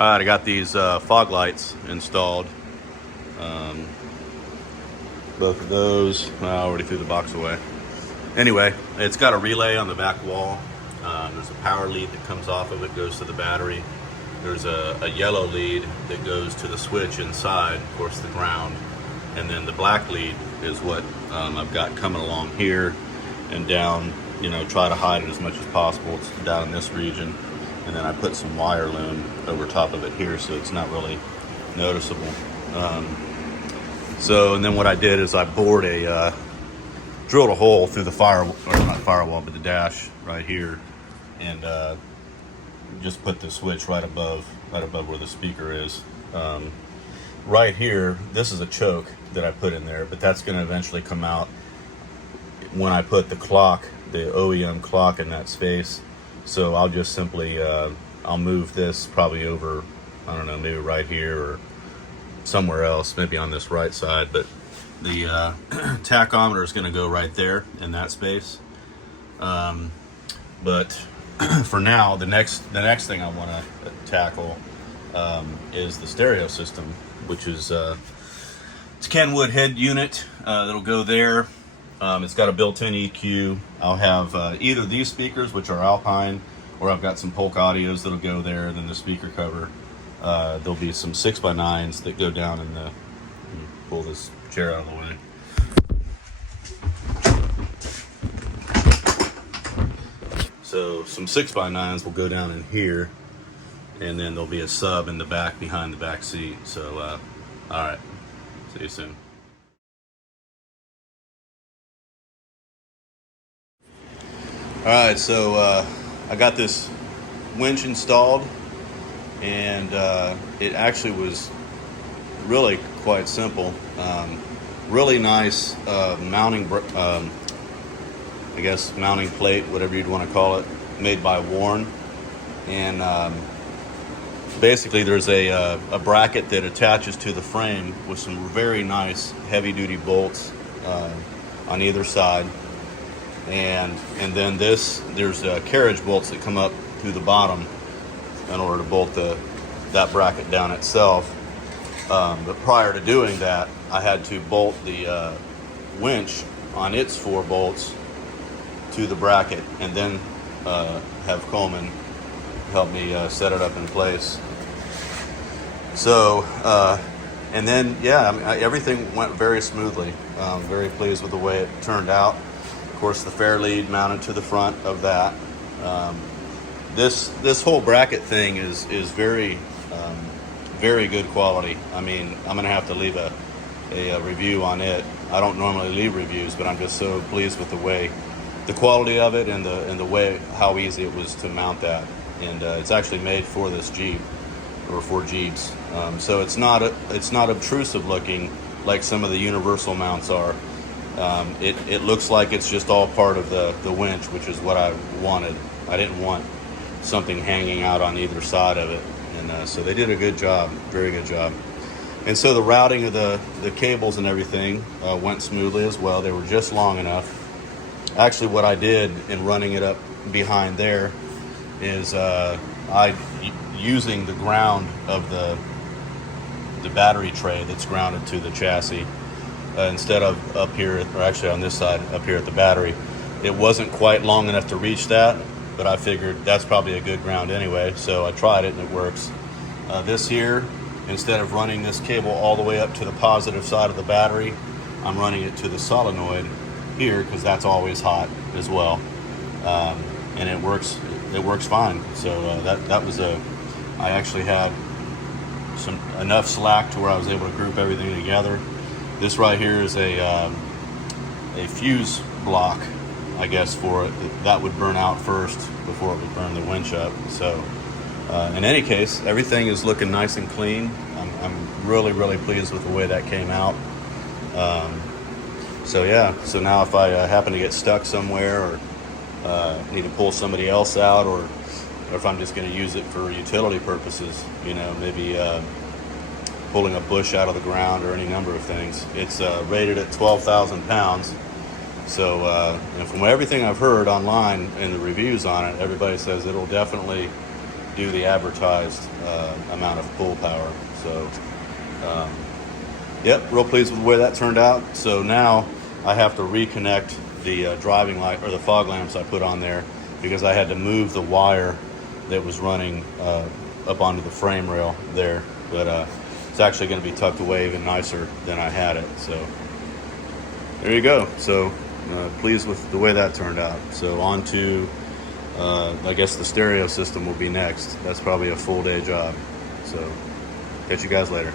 Alright, I got these fog lights installed. Both of those. I already threw the box away. Anyway, it's got a relay on the back wall. There's a power lead that comes off of it, goes to the battery. There's a yellow lead that goes to the switch inside, of course, the ground. And then the black lead is what I've got coming along here and down, try to hide it as much as possible. It's down in this region. And then I put some wire loom over top of it here so it's not really noticeable. And then what I did is I bored drilled a hole through the not firewall, but the dash right here, and just put the switch right above where the speaker is. Right here, this is a choke that I put in there, but that's going to eventually come out when I put the clock, the OEM clock, in that space. So I'll just simply, I'll move this probably over, I don't know, maybe right here or somewhere else, maybe on this right side, but the tachometer is going to go right there in that space. But for now, the next thing I want to tackle is the stereo system, which is it's a Kenwood head unit that'll go there. It's got a built-in EQ. I'll have either these speakers, which are Alpine, or I've got some Polk Audios that'll go there, and then the speaker cover. There'll be some 6x9s that go down in the... Pull this chair out of the way. So some 6x9s will go down in here, and then there'll be a sub in the back behind the back seat. So, all right, see you soon. All right, so I got this winch installed, and it actually was really quite simple. Really nice mounting, I guess mounting plate, whatever you'd want to call it, made by Warren. And basically there's a bracket that attaches to the frame with some very nice heavy-duty bolts on either side. And then there's carriage bolts that come up through the bottom in order to bolt that bracket down itself. But prior to doing that, I had to bolt the winch on its 4 bolts to the bracket, and then have Coleman help me set it up in place. So, and then, everything went very smoothly. Very pleased with the way it turned out. Of course, the fair lead mounted to the front of that. This whole bracket thing is very very good quality. I mean, I'm gonna have to leave a review on it. I don't normally leave reviews, but I'm just so pleased with the quality of it, and the way how easy it was to mount that. And it's actually made for this Jeep, or for Jeeps. So it's not obtrusive looking like some of the universal mounts are. It looks like it's just all part of the winch, which is what I wanted. I didn't want something hanging out on either side of it. And so they did a good job, very good job. And so the routing of the cables and everything went smoothly as well. They were just long enough. Actually, what I did in running it up behind there is using the ground of the battery tray that's grounded to the chassis, instead of up here, or actually on this side, up here at the battery. It wasn't quite long enough to reach that, but I figured that's probably a good ground anyway, so I tried it and it works. This here, instead of running this cable all the way up to the positive side of the battery, I'm running it to the solenoid here, because that's always hot as well. And it works fine. So that was I actually had enough slack to where I was able to group everything together. This right here is a fuse block, I guess, for it. That would burn out first before it would burn the winch up. So in any case, everything is looking nice and clean. I'm really, really pleased with the way that came out. So now if I happen to get stuck somewhere, or need to pull somebody else out, or if I'm just going to use it for utility purposes, maybe pulling a bush out of the ground, or any number of things. It's rated at 12,000 pounds. So, and from everything I've heard online in the reviews on it, everybody says it'll definitely do the advertised amount of pull power. So yep, real pleased with the way that turned out. So now I have to reconnect the driving light or the fog lamps I put on there, because I had to move the wire that was running up onto the frame rail there. But it's actually going to be tucked away even nicer than I had it. So there you go. So pleased with the way that turned out. So on to I guess the stereo system will be next. That's probably a full day job. So catch you guys later.